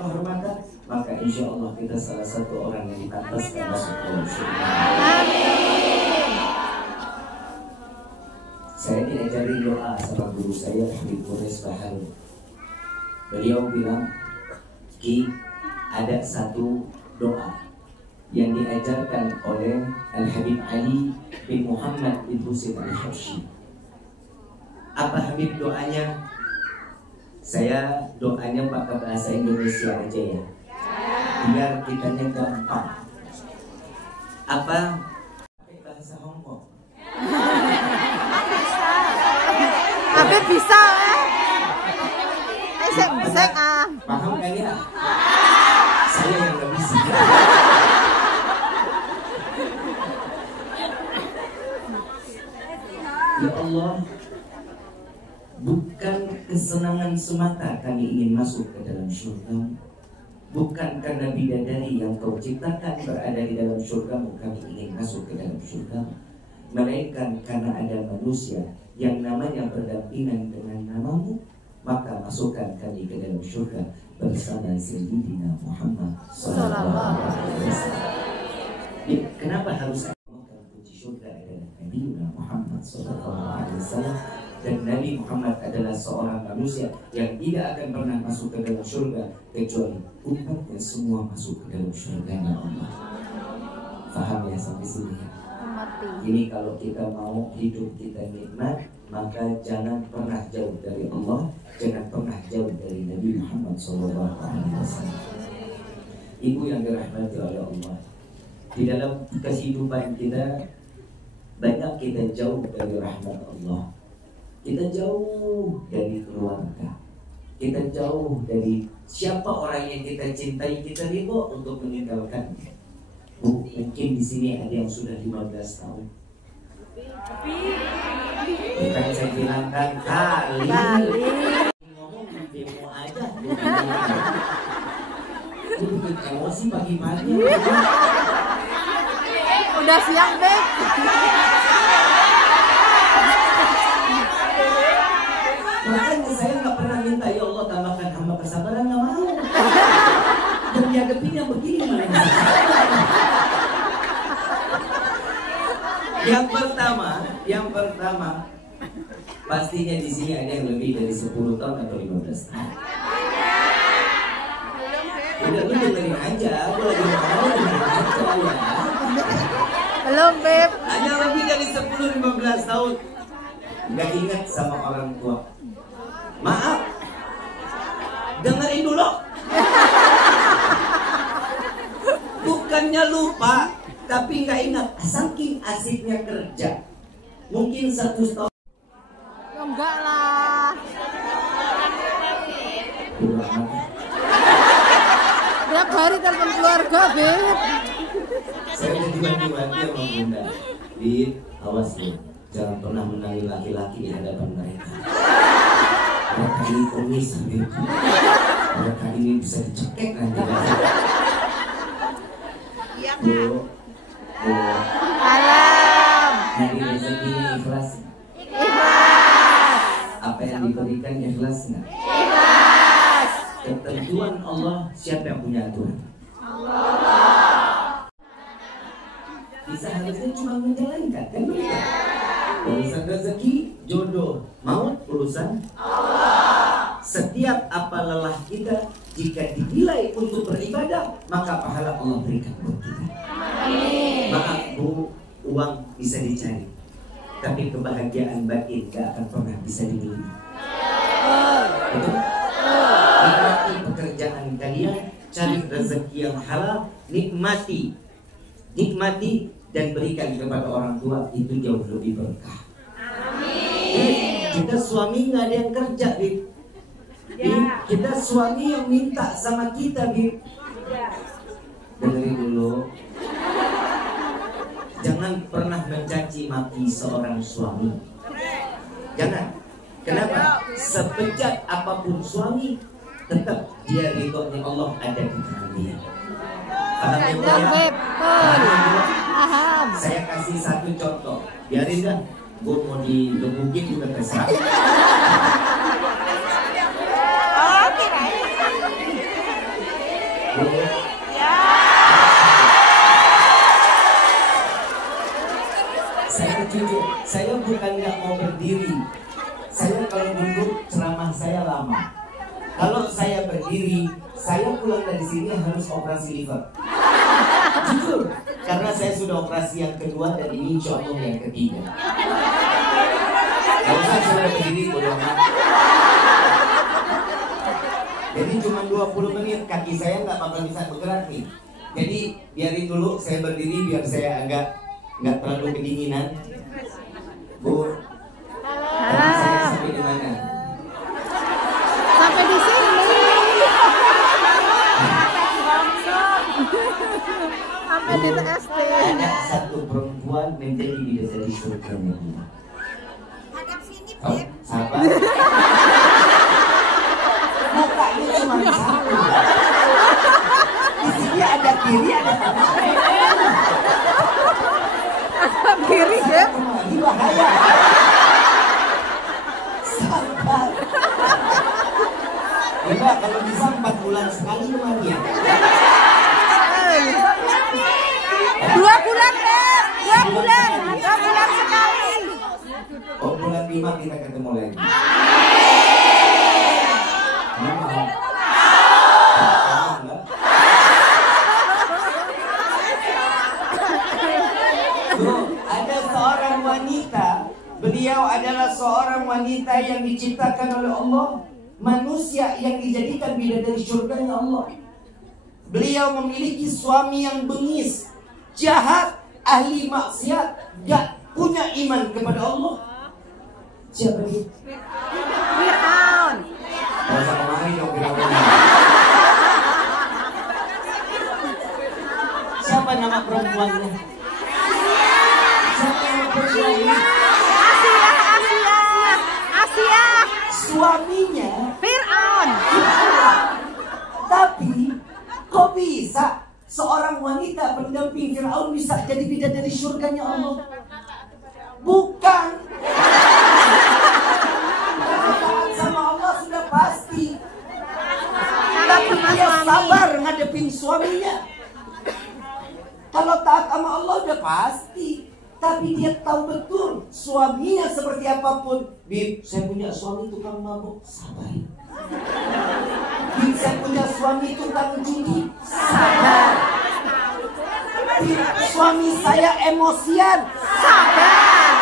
kehormatan, maka insya Allah kita salah satu orang yang dipantaskan masuk dalam surga. Saya diajarin doa sama guru saya Habib Quraish Bahar. Beliau bilang, Ki, ada satu doa yang diajarkan oleh Al-Habib Ali bin Muhammad bin Husain Al-Habsyi. Apa Habib doanya? Saya doanya pakai bahasa Indonesia aja ya, biar kitanya gampang. Apa? Bahasa Hongkong. Habib bisa esek Paham kan ya? Saya yang gak bisa. Ya Allah, bukan kesenangan semata kami ingin masuk ke dalam surga. Bukan karena bidadari yang kau ciptakan berada di dalam surgamu kami ingin masuk ke dalam surga, melainkan karena ada manusia yang namanya berdampingan dengan namamu, maka masukkan kami ke dalam surga bersama Sayyidina Muhammad sallallahu alaihi wasallam. Kenapa harus kunci surga adalah Nabi Muhammad sallallahu alaihi wasallam, dan Nabi Muhammad adalah seorang manusia yang tidak akan pernah masuk ke dalam surga kecuali umatnya semua masuk ke dalam surganya Allah. Faham ya sampai sini ya? Ini kalau kita mau hidup kita nikmat, maka jangan pernah jauh dari Allah, jangan pernah jauh dari Nabi Muhammad SAW. Ibu yang dirahmati oleh Allah, di dalam kehidupan kita banyak kita jauh dari rahmat Allah. Kita jauh dari keluarga, kita jauh dari siapa orang yang kita cintai, kita ridho untuk meninggalkannya. Mungkin di sini ada yang sudah 15 tahun. Bukan saya bilangkan kali. Ngomong demo aja. Itu bikin emosi pagi-pagi. Udah siang, Beb. Makanya saya nggak pernah minta ya Allah tambahkan hamba kesabaran, nggak mau. Dan dihadapinnya begini mana? Yang pertama, pastinya di sini ada yang lebih dari 10 tahun atau 15 tahun. Udah lu dengerin aja, aku lagi ngomong dengerin aja ya. Belum, Beb. Ada lebih dari 10-15 tahun. Nggak ingat sama orang tua. Maaf, dengerin dulu. Bukannya lupa, tapi nggak ingat. Saking asiknya kerja, mungkin 1 tahun. Enggak lah. Tiap hari telepon keluarga, Beb. Saya udah diwanti-wanti sama Bunda. Awas lu, jangan pernah menangis laki-laki di hadapan mereka. Mereka ini komis, mereka ini bisa dicekek nanti. Bu, Alam. hari rezekinya ikhlas. Ikhlas. Apa yang diberikan ikhlas nggak? Ikhlas. Ketentuan Allah, siapa yang punya aturan? Allah. Bisa harusnya cuma menjalankan, kan begitu? Urusan rezeki, jodoh, maut, urusan Allah. Setiap apa lelah kita, jika dinilai untuk beribadah, maka pahala Allah berikan buat kita. Amin. Maaf Bu, uang bisa dicari, tapi kebahagiaan batin gak akan pernah bisa dimiliki. Betul? Nikmati pekerjaan kalian, cari rezeki yang halal, nikmati dan berikan kepada orang tua, itu jauh lebih berkah. Amin. Kita suami nggak ada yang kerja, Bib. Ya. Kita suami yang minta sama kita, Bib. Ya. Dengerin dulu. Jangan pernah mencaci maki seorang suami. Jangan. Kenapa? Sebejat apapun suami, tetap dia ridhonya Allah ada di tangan dia. Paham ya? Paham. Saya kasih satu contoh. Biarin kan, gue mau digebukin juga terserah. Saya jujur, saya bukan nggak mau berdiri. Saya kalau duduk ceramah saya lama. Kalau saya berdiri, saya pulang dari sini harus operasi liver. Jujur, karena saya sudah operasi yang kedua dan ini insya Allah yang ketiga. Kalau saya sudah berdiri, bodoh amat. Jadi cuma 20 menit kaki saya nggak bakal bisa bergerak nih. Jadi biarin dulu saya berdiri biar saya agak nggak terlalu kedinginan. Bu, tadi saya sampai di mana? Sampai di sini. Sampai di SD. Ada satu perempuan menjadi bidadari surga Madinah. Oh, sabar. Mukanya cuma satu. Di sini ada kiri, ada kanan. Kiri ya. Ini bahaya. Sabar. Enggak, kalau bisa 4 bulan sekali lumayan. 2 bulan, Beb. 2 bulan. 2 bulan sekali. Oh, bulan 5 kita ketemu lagi. Ada seorang wanita, beliau adalah seorang wanita yang diciptakan oleh Allah, manusia yang dijadikan bidadari surganya Allah. Beliau memiliki suami yang bengis, jahat, ahli maksiat, gak punya iman kepada Allah. Siapa dia? Fir'aun. Gak usah kemari dong Fir'aun. Siapa nama perempuannya? Siapa nama perempuannya? Asia. Suaminya Fir'aun. Tapi kok bisa seorang wanita pendamping Fir'aun bisa jadi bidadari surganya Allah? Bukan. Sama Allah sudah pasti. Tapi dia sabar ngadepin suaminya. Kalau taat sama Allah udah pasti. Tapi dia tahu betul suaminya seperti apapun. Bib, saya punya suami tukang mabuk, sabar. Bib, saya punya suami tukang judi, sabar. Bib, suami saya emosian, sabar.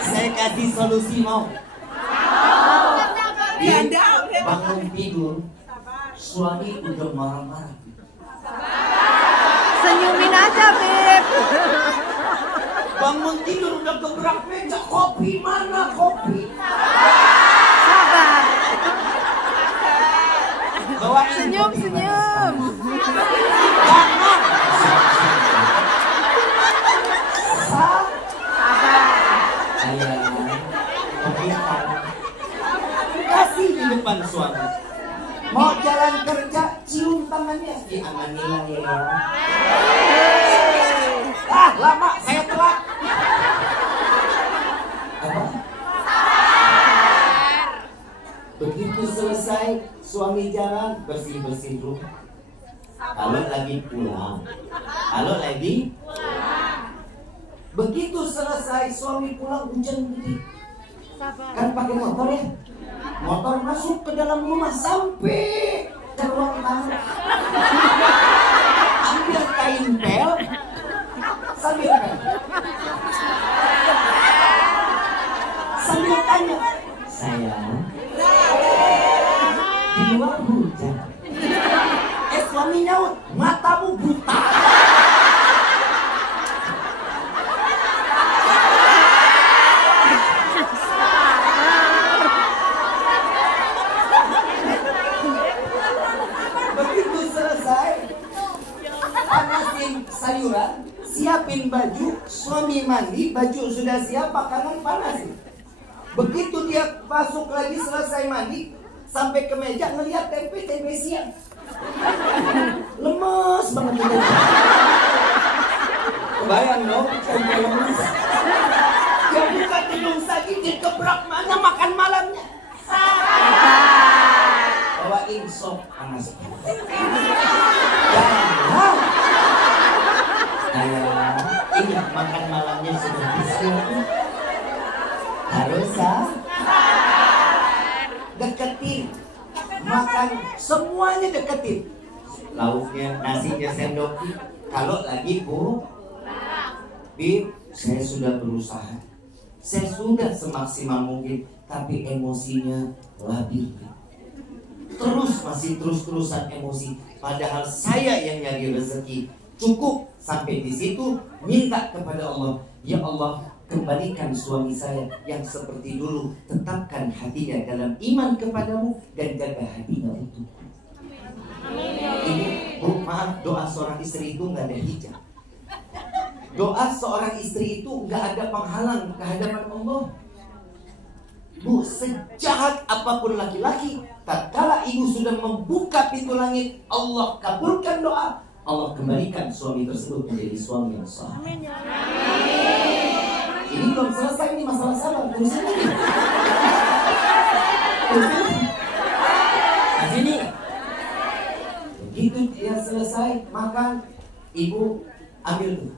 Saya kasih solusi mau. Dia bangun tidur, suami udah marah-marah. Senyumin aja, Beb. Bangun tidur udah gebrak meja, kopi mana kopi? Sabar. Bawain Senyum, kopi senyum. Jangan. Sabar. Sayang, kopikan. Kasih di depan suami. Mau jalan kerja, cium tangannya. Alhamdulillah ya. Ah, lama saya telat. Apa? Begitu selesai, suami jalan bersih-bersih dulu. Kalau lagi pulang. Begitu selesai, suami pulang hujan gede. Kan pakai motor ya? Motor masuk ke dalam rumah sampai ke ruang tamu. Ambil kain pel, sambil tanya, sayang, di luar hujan. Suami nyaut, matamu buta. Begitu selesai, panasin sayuran, siapin baju, suami mandi, baju sudah siap, makanan panasin. Begitu dia masuk lagi selesai mandi, sampai ke meja ngeliat tempe siap. Lemes banget dia. Kebayang dong, tempe lemes. Dia buka hidung lagi, dia gebrak mana makan malamnya. panas. Jangan. Ingat makan malamnya sudah disiapkan. Harus deketin. Makan semuanya deketin. Lauknya, nasinya sendokin. Kalau lagi Bib, saya sudah berusaha. Saya sudah semaksimal mungkin, tapi emosinya labil. Masih terus-terusan emosi. Padahal saya yang nyari rezeki. Cukup sampai di situ, minta kepada Allah, ya Allah, kembalikan suami saya yang seperti dulu. Tetapkan hatinya dalam iman kepadamu dan jaga hatinya untukku. Ini maaf, doa seorang istri itu nggak ada hijab. Doa seorang istri itu nggak ada penghalang kehadapan Allah. Bu, sejahat apapun laki-laki, tatkala ibu sudah membuka pintu langit, Allah kabulkan doa, Allah kembalikan suami tersebut menjadi suami yang sah. Ini belum selesai, ini masalah sabar. Terusin lagi. Nah, sini. Begitu dia selesai makan, ibu ambil tuh.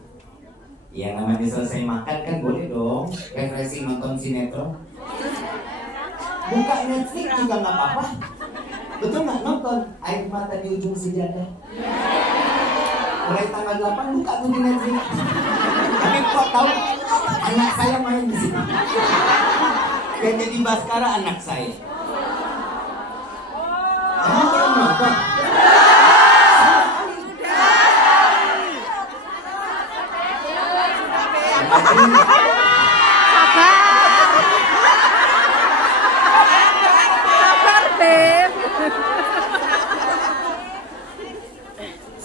Ya namanya selesai makan kan boleh dong refreshing nonton sinetron. Buka Netflix juga nggak apa-apa. Betul nggak? Nonton Air Mata di Ujung Sejadah. Mulai tanggal 8 buka tuh di Netflix. Tapi kok tahu anak saya main di sini. Yang jadi Baskara anak saya. Kamu belum nonton? Sabar, Beb.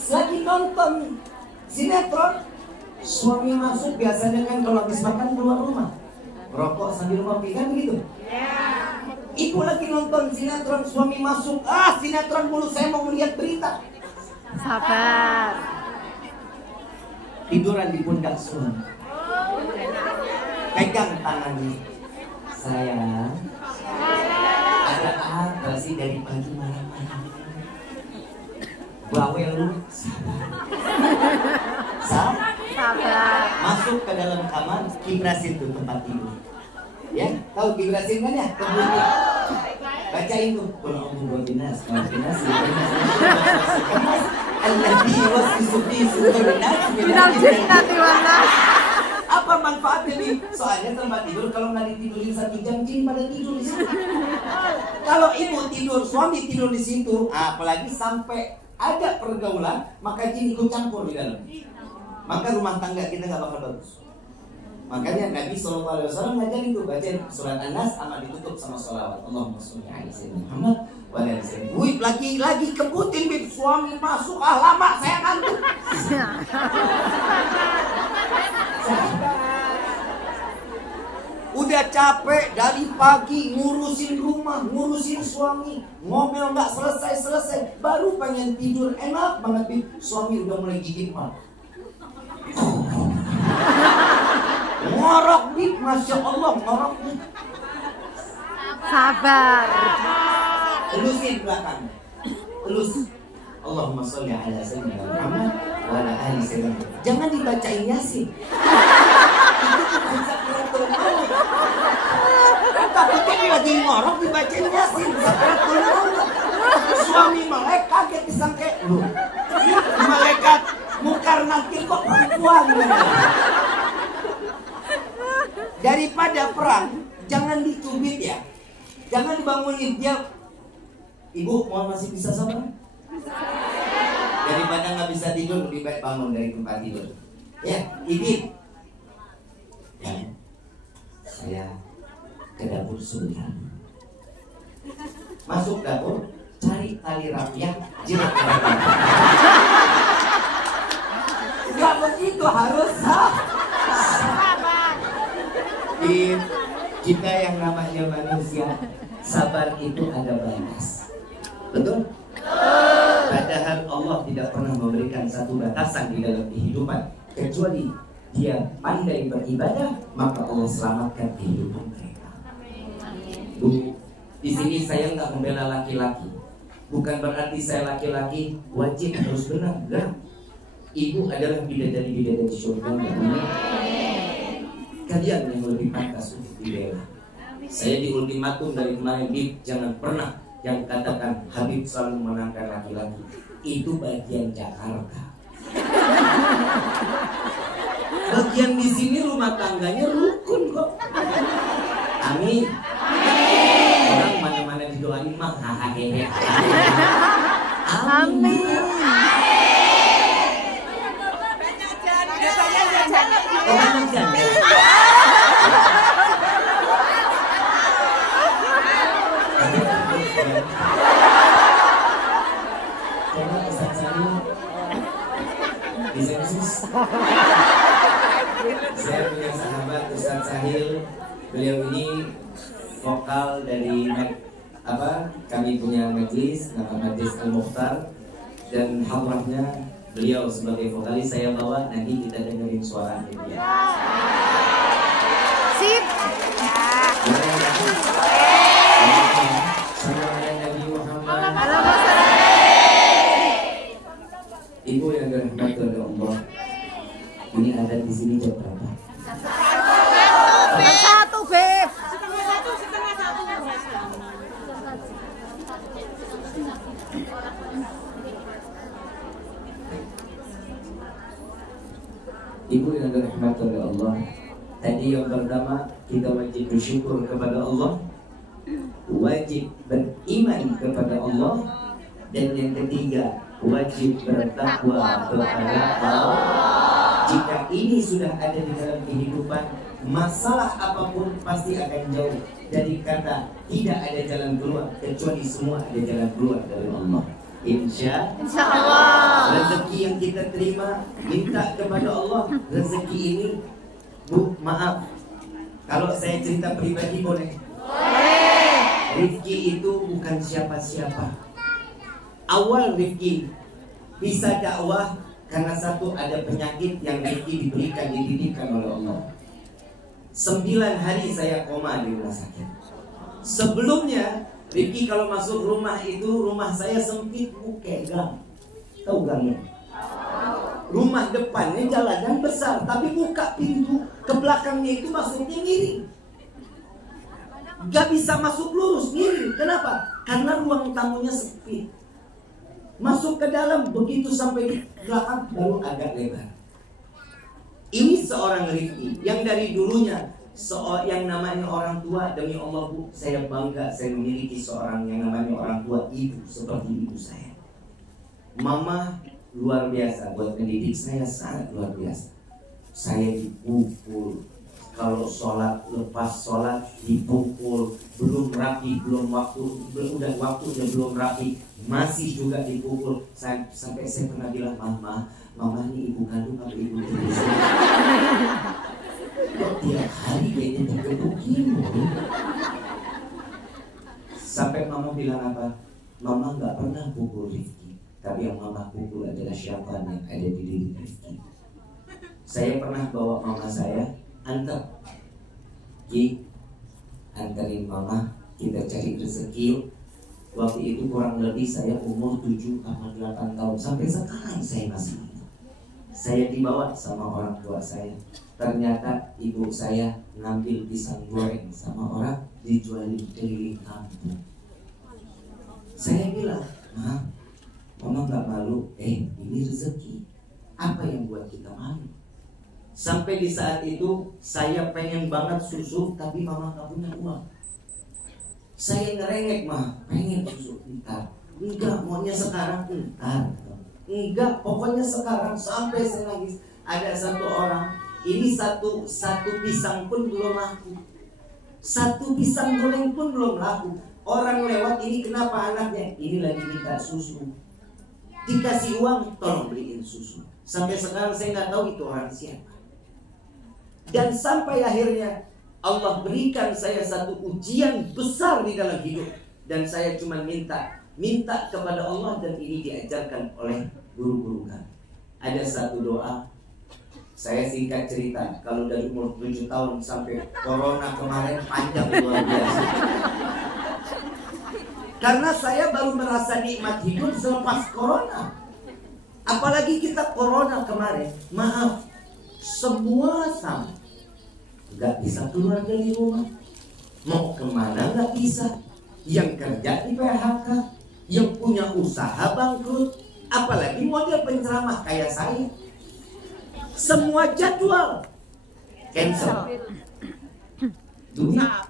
Lagi nonton sinetron, suami masuk biasanya kan kalau habis makan keluar rumah, rokok sambil ngopi kan begitu. Ibu lagi nonton sinetron, suami masuk, sinetron mulu, saya mau melihat berita. Sabar. Tiduran di pundak suami. Pegang tangannya. Sayang, ada apa sih dari pagi malam-malam? Bawel lu. Sabar. Masuk ke dalam kamar, kibrasin tuh tempat tidur. Ya, tahu kibrasin kan ya? Kebunyi. Bacain tuh. Qul binas, binas, alladzi yuwaswisu fi sudurin nas minal jinnati wan nas. Apa manfaatnya nih? Soalnya tempat tidur kalau nggak ditidurin 1 jam, jin pada tidur di situ. Kalau ibu tidur, suami tidur di situ, apalagi sampai ada pergaulan, maka jin ikut campur di dalam. Maka rumah tangga kita nggak bakal bagus. Makanya Nabi SAW ngajarin tuh, baca surat An-Nas sama ditutup sama sholawat. Allahumma sholli ala sayyidina Muhammad wa ala ali sayyidina. Wih, lagi kebutin bib, suami masuk, lama saya ngantuk. Udah capek dari pagi ngurusin rumah, ngurusin suami, ngomel nggak selesai, baru pengen tidur enak banget bib, suami udah mulai gigit mal. Ngorok bib, masya Allah, ngorok bib. Sabar. Elusin belakang, elus. Allahumma sholli ala sayyidina Muhammad wa ala ali sayyidina. Jangan dibacain Yasin. Takutnya dia lagi ngorok dibacain Yasin. Suami melek kaget disangka lu. Malaikat mungkar nakir kok perempuan. Daripada perang, jangan dicubit ya. Jangan dibangunin dia. Ibu mau masih bisa sabar? Daripada nggak bisa tidur, lebih baik bangun dari tempat tidur. Ya, Ibu. Ya, saya ke dapur sebentar. Masuk dapur, cari tali rapiah, jerat. Gak begitu, harus sabar. Kita yang namanya manusia, sabar itu ada batas. Betul? Padahal Allah tidak pernah memberikan satu batasan di dalam kehidupan, kecuali dia pandai beribadah, maka Allah selamatkan kehidupan mereka. Bu, di sini saya nggak membela laki-laki, Bukan berarti saya laki-laki wajib harus benar, enggak. Ibu adalah bidadari-bidadari surga. Kalian yang lebih pantas untuk dibela. Saya di ultimatum dari kemarin, jangan pernah yang katakan Habib selalu menangkan laki-laki. Itu bagian Jakarta. Bagian di sini rumah tangganya rukun kok. Amin. Orang mana-mana didoain mah hahaha. Amin. Saya punya sahabat Ustadz Sahil. Beliau ini vokal dari kami punya majlis, nama Majlis Al-Mukhtar, dan hadrahnya beliau sebagai vokalis saya bawa, nanti kita dengerin suara dia. Sip. Ibu yang dirahmati oleh Allah, ini ada di sini jam berapa? Jam 1, Beb. Ibu yang dirahmati oleh Allah, tadi yang pertama kita wajib bersyukur kepada Allah, wajib beriman kepada Allah, dan yang ketiga wajib bertakwa kepada Allah. Jika ini sudah ada di dalam kehidupan, masalah apapun pasti akan jauh dari kata tidak ada jalan keluar, kecuali semua ada jalan keluar dari Allah. Insya Allah. Rezeki yang kita terima, minta kepada Allah. Rezeki ini, Bu, maaf, kalau saya cerita pribadi boleh? Rifki itu bukan siapa-siapa. Awal Rifki bisa dakwah karena satu, ada penyakit yang Rifki diberikan, dididikan oleh Allah. 9 hari saya koma di rumah sakit. Sebelumnya Rifki kalau masuk rumah itu, rumah saya sempit, kayak gang. Tahu gangnya? Rumah depannya jalanan besar, tapi buka pintu ke belakangnya itu masuknya miring. Gak bisa masuk lurus, miring. Kenapa? Karena ruang tamunya sempit. Masuk ke dalam, begitu sampai di belakang baru agak lebar. Ini seorang Rifki yang dari dulunya yang namanya orang tua, demi Allah Bu, saya bangga saya memiliki seorang yang namanya orang tua, ibu seperti ibu saya. Mama luar biasa, buat mendidik saya sangat luar biasa. Saya dipukul, kalau sholat, lepas sholat dipukul, belum rapi, udah waktunya belum rapi, masih juga dipukul. Sampai saya pernah bilang, Mama ini ibu kandung atau ibu tiri? Kok tiap hari kayaknya digebukin? Sampai Mama bilang apa? Mama nggak pernah pukul Rifki, tapi yang Mama pukul adalah syaitan yang ada di diri Rifki. Saya pernah bawa Mama saya, anterin Mama, kita cari rezeki. Waktu itu kurang lebih saya umur 7 atau 8 tahun. Sampai sekarang saya masih ingat. Saya dibawa sama orang tua saya. Ternyata ibu saya ngambil pisang goreng sama orang, dijualin keliling kampung. Saya bilang, Mama gak malu? Ini rezeki. Apa yang buat kita malu? Sampai di saat itu saya pengen banget susu, tapi Mama gak punya uang. Saya ngerengek, pengen susu, entar. Enggak, maunya sekarang, entar. Enggak, pokoknya sekarang. Sampai saya nangis. Ada satu orang, ini satu pisang pun belum laku. Satu pisang goreng pun belum laku. Orang lewat, ini kenapa anaknya? Ini lagi minta susu. Dikasih uang, tolong beliin susu. Sampai sekarang saya nggak tahu itu orang siapa. Dan sampai akhirnya Allah berikan saya satu ujian besar di dalam hidup. Dan saya cuma minta kepada Allah, dan ini diajarkan oleh guru-guru kami. Ada satu doa. Saya singkat cerita, kalau dari umur 7 tahun sampai corona kemarin panjang luar biasa. Karena saya baru merasa nikmat hidup selepas corona. Apalagi kita corona kemarin, maaf, semua sama. Gak bisa keluar dari rumah, mau kemana gak bisa. Yang kerja di PHK, yang punya usaha bangkrut, apalagi model penceramah kayak saya. Semua jadwal cancel. Dunia.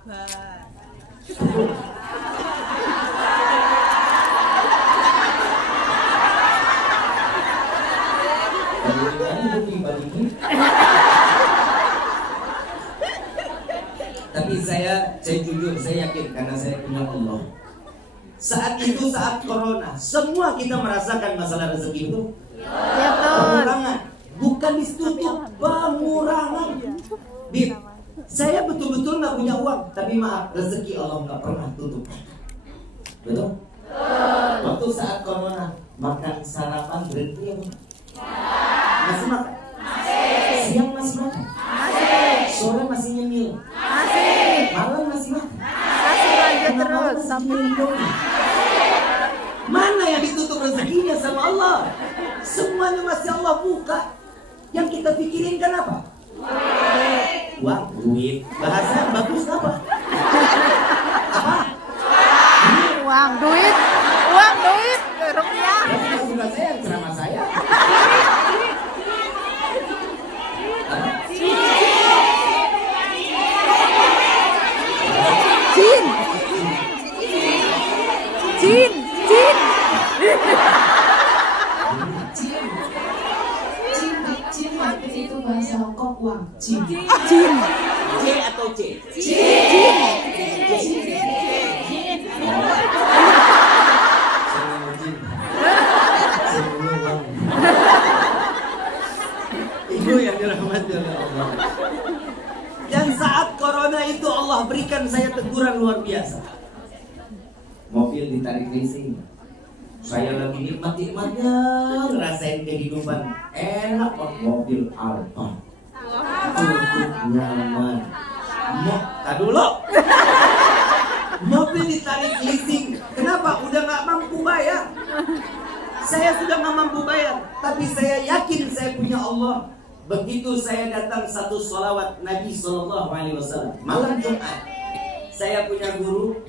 Tapi saya jujur, saya yakin karena saya punya Allah. Saat itu, saat corona, semua kita merasakan masalah rezeki itu. Pengurangan, bukan ditutup, pengurangan. Saya betul-betul nggak punya uang, tapi maaf, rezeki Allah nggak pernah tutup. Betul? Waktu saat corona, makan sarapan berhenti ya, masih makan? Siang masih makan? Sore masih nyemil? Malam masih makan? Lanjut terus sampai mana yang ditutup rezekinya sama Allah? Semuanya masih Allah buka. Yang kita pikirin kan apa? Uang, duit. Bahasa yang bagus apa? Apa? uang, duit, rupiah. Yang suka saya yang ceramah saya. Itu bahasa Hongkong uang. Jin. C atau C? Ibu yang dirahmati oleh Allah. Dan saat corona itu Allah berikan saya teguran luar biasa. Mobil ditarik leasing. Saya lagi nikmat-nikmatnya ngerasain kehidupan enak kok, mobil Alfa. Cukup nyaman. Tak dulu. Mobil ditarik leasing. Kenapa? Udah gak mampu bayar. Saya sudah gak mampu bayar, tapi saya yakin saya punya Allah. Begitu saya datang satu sholawat Nabi SAW malam Jumat, saya punya guru.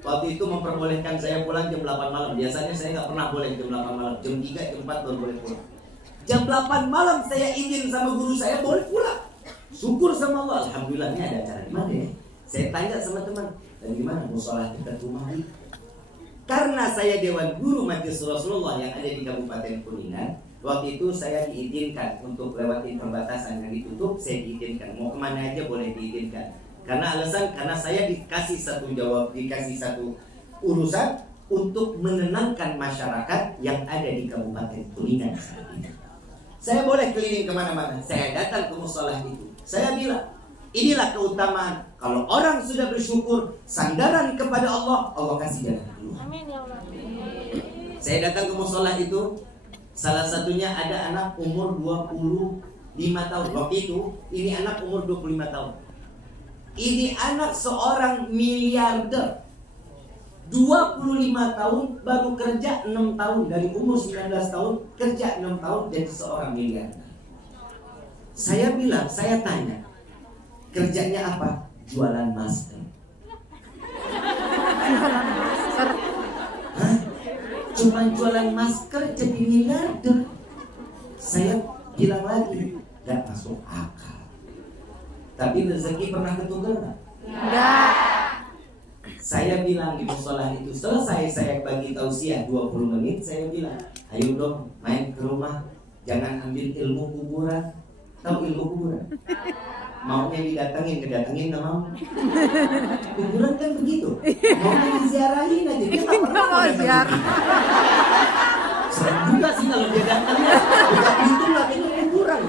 Waktu itu memperbolehkan saya pulang jam 8 malam. Biasanya saya nggak pernah boleh jam 8 malam. Jam 3, jam 4 baru boleh pulang. Jam 8 malam saya izin sama guru saya boleh pulang. Syukur sama Allah. Alhamdulillah, ini ada acara di mana ya? Saya tanya sama teman, dan gimana mau sholat dekat rumah ini? Karena saya Dewan Guru Majelis Rasulullah yang ada di Kabupaten Kuningan, waktu itu saya diizinkan untuk lewatin perbatasan yang ditutup. Saya diizinkan, mau kemana aja boleh diizinkan. Karena alasan, karena saya dikasih satu urusan untuk menenangkan masyarakat yang ada di Kabupaten Kuningan saat itu. Saya boleh keliling kemana-mana. Saya datang ke musola itu. Saya bilang, inilah keutamaan. Kalau orang sudah bersyukur, sandaran kepada Allah, Allah kasih jalan keluar. Saya datang ke musola itu. Salah satunya ada anak umur 25 tahun. Waktu itu, ini anak umur 25 tahun. Ini anak seorang miliarder. 25 tahun baru kerja 6 tahun. Dari umur 19 tahun kerja 6 tahun jadi seorang miliarder. Saya bilang, saya tanya, kerjanya apa? Jualan masker. Hah? Cuma jualan masker jadi miliarder. Saya bilang lagi, gak masuk akal. Tapi rezeki pernah ketukar nggak? Enggak. Saya bilang di musola itu, selesai saya bagi tausiah 20 menit, saya bilang, ayo dong main ke rumah, jangan ambil ilmu kuburan. Tahu ilmu kuburan? Maunya didatengin, kedatengin nggak mau. Kuburan kan begitu, maunya diziarahin aja, dia nggak pernah mau ziarah. Serem juga sih kalau dia datangnya, buka pintu lagi kuburan,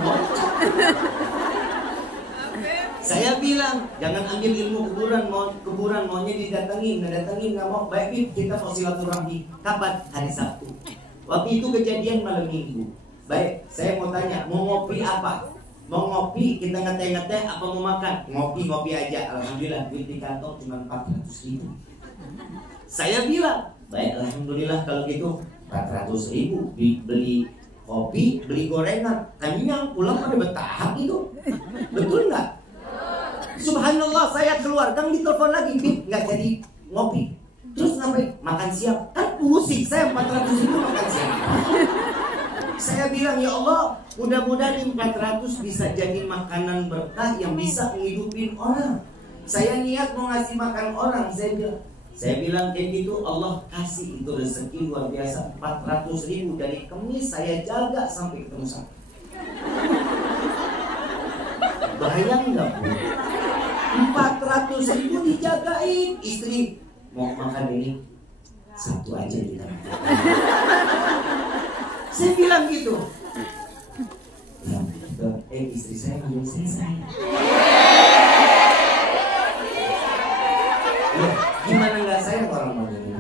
Saya bilang, jangan ambil ilmu kuburan, maunya didatengin, nggak mau. Baik, kita mau silaturahmi. Kapan? Hari Sabtu. Waktu itu kejadian malam Minggu. Baik, saya mau tanya, mau ngopi apa? Mau ngopi, kita ngeteh-ngeteh, apa mau makan? Ngopi aja. Alhamdulillah, duit di kantong cuma 400.000. Saya bilang, baik, alhamdulillah kalau gitu 400.000 beli kopi, beli gorengan, kenyang, pulang pada betah itu. Betul nggak? Subhanallah, saya keluar, kan ditelepon lagi, nggak jadi ngopi. Terus sampai makan siang, kan pusing saya 400.000 makan siang. Saya bilang, ya Allah, mudah-mudahan 400 bisa jadi makanan berkah yang bisa menghidupin orang. Saya niat mau ngasih makan orang, saya bilang kayak gitu, Allah kasih itu rezeki luar biasa. 400.000 dari Kemis saya jaga sampai ketemu Sabtu. Bayang nggak Bu? 400.000 dijagain. Istri mau makan ini satu aja kita. Saya bilang gitu. Istri saya manggil saya. Loh, gimana nggak sayang orang mau ini?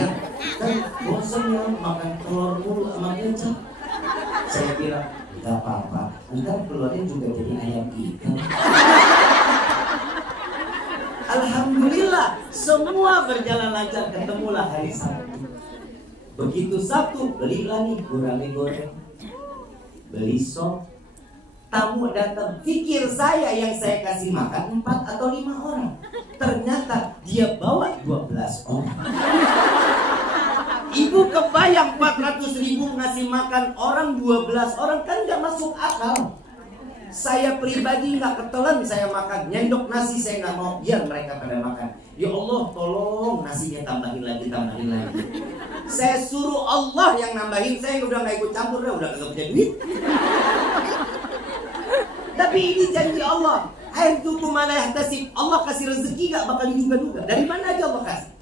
Ya, kan bosan ya makan telur mulu sama kecap. Saya bilang, nggak apa-apa, ntar keluarnya juga jadi ayam ikan. Alhamdulillah, semua berjalan lancar, ketemulah hari Sabtu. Begitu Sabtu, belilah nih gurame goreng, beli sop. Tamu datang, pikir saya yang saya kasih makan 4 atau 5 orang. Ternyata dia bawa 12 orang. Ibu kebayang 400.000 ngasih makan orang 12 orang, kan gak masuk akal. Saya pribadi gak ketelan saya makan. Nyendok nasi saya gak mau, biar mereka pada makan. Ya Allah, tolong nasinya tambahin lagi. Saya suruh Allah yang nambahin, saya udah gak ikut campur, udah gak punya duit. Tapi ini janji Allah. Aitukum mana yahtasib. Allah kasih rezeki gak bakal diduga-duga. Dari mana aja Allah kasih.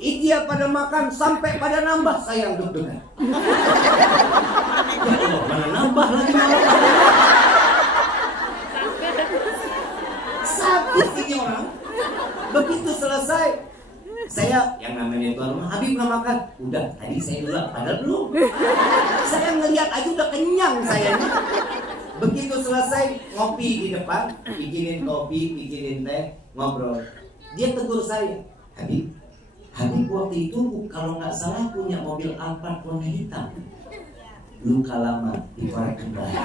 Dia pada makan sampai pada nambah, saya deg-degan. Ya Allah, mana nambah lagi malam. Sakit ini orang. Begitu selesai, saya yang namanya tuan rumah, Habib nggak makan. Udah, tadi saya dulu, padahal belum. Saya ngeliat aja udah kenyang saya. Begitu selesai ngopi di depan, bikinin kopi, bikinin teh, ngobrol. Dia tegur saya, Habib waktu itu kalau nggak salah punya mobil Alphard warna hitam. Luka lama dikorek kembali.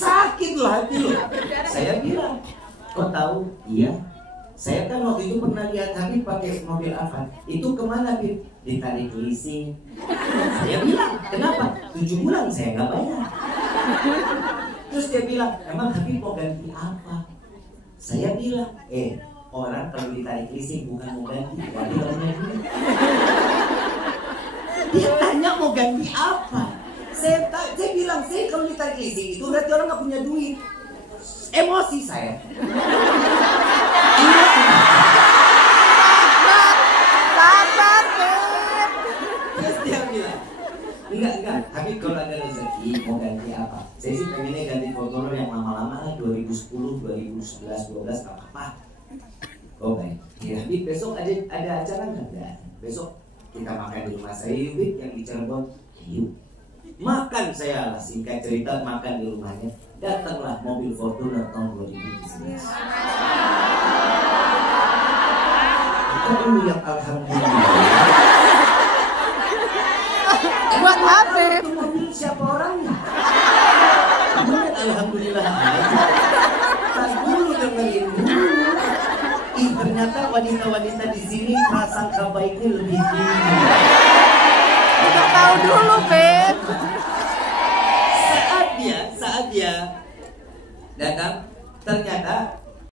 Sakit loh hati loh. Saya bilang, kok tahu? Iya. Saya kan waktu itu pernah lihat Habib pakai mobil Alphard. Itu kemana Habib? Ditarik leasing. Saya bilang, kenapa? 7 bulan saya nggak bayar. Terus dia bilang, emang Habib mau ganti apa? Saya bilang, orang kalau ditarik leasing bukan mau ganti, tapi punya duit. Dia tanya mau ganti apa? Saya bilang, saya kalau ditarik leasing itu berarti orang nggak punya duit. Emosi saya. Sabar, Terus dia bilang, enggak. Tapi kalau ada rezeki mau ganti apa? Saya sih pengennya ganti controller yang lama-lama lah, 2010, 2011, 12 nggak apa-apa. Oh baik. Ya, Habib besok ada acara nggak? Besok kita makan di rumah saya, Habib yang di Cirebon. Yuk. Makan saya lah, singkat cerita makan di rumahnya. Datanglah mobil Fortuner tahun 2017. Itu yang alhamdulillah. buat Habib. Itu mobil siapa orangnya? Alhamdulillah. Tak dulu dengerin dulu. Ternyata wanita-wanita di sini prasangka baiknya lebih tinggi. Udah tahu dulu, Beb. Saat dia datang, ternyata